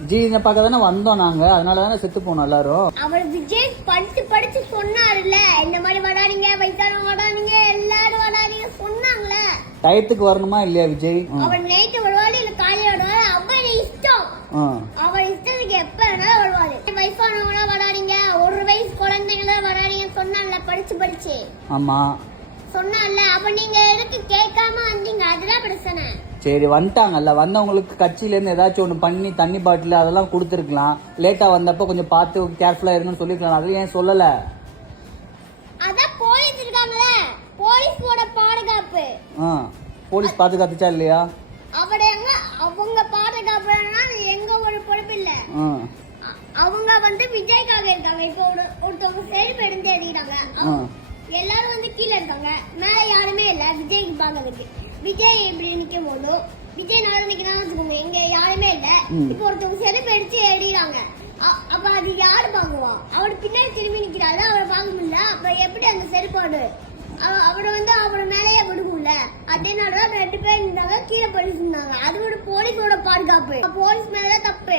விஜய் பார்க்க தானே வந்தோம் நாங்க, அதனால தானே செத்து போனோம் எல்லாரும். அவர் விஜய் படிச்சு படிச்சு சொன்னாருல்ல, இந்த மாதிரி வராதீங்க, வயசானவங்க வராதீங்க, எல்லாரும் வராதீங்க சொன்னாங்களே. டயத்துக்கு வரணுமா இல்லையா விஜய்? அவர் நைட்டு வருவாரு இல்ல காலையில வருவாரு, அவர் இஷ்டம். அவர் இஷ்டத்துக்கு எப்ப வேணாலும் வருவாரு. வயசானவங்க வராதீங்க, ஒரு வயசு குழந்தைங்கள வராதீங்க சொன்னால படிச்சு படிச்சு. ஆமா சொன்னால, அப்ப நீங்க எதுக்கு கேட்காம வந்தீங்க? அதுதான் பிரச்சனை. சரி வந்தாங்கல்ல, வந்தவங்களுக்கு கட்சியில இருந்து ஏதாச்சும் ஒண்ணு பண்ணி தண்ணி பாட்டில் அதெல்லாம் கொடுத்துருக்கலாம். லேட்டா வந்தப்ப கொஞ்சம் பார்த்து கேர்ஃபுல்லா இருங்கன்னு சொல்லிருக்கலாம். அது ஏன் சொல்லல? அதான் போலீஸ் இருக்காங்களே, போலீஸோட பாதுகாப்பு. போலீஸ் பாதுகாத்துச்சா இல்லையா? அவங்க பாதுகாப்புனா எங்க ஒரு பொறுப்பு இல்ல. அவங்க விஜய்க்காக இருக்காங்க. இப்போ ஒருத்தவங்க செருப்பு எடுத்து எழுதிட்டாங்க, எல்லாரும் கீழே இருக்காங்க, மேல யாருமே இல்ல விஜய்க்கு பாக்கிறதுக்கு. விஜய் இப்படி நிக்கும் போது விஜய் நாள் நிக்கிறான்னு வச்சுக்கோங்க, எங்க யாருமே இல்ல. இப்போ ஒருத்தவங்க செருப்பு எடுத்து எழுதிறாங்க, அப்ப அது யாரு பாக்குவா? அவர் பின்னாடி திரும்பி நிக்கிறாரு, அவரை பார்க்க முடியல. அப்ப எப்படி அந்த செருப்பாடு அவரை அவர் மேலேயே விடுக்கும்ல. அதனாலதான் 2 பேர் இருந்தாங்க, கீழே போலீஸ் இருந்தாங்க. அது ஒரு போலீஸோட பாதுகாப்பு. போலீஸ் மேல தப்பு.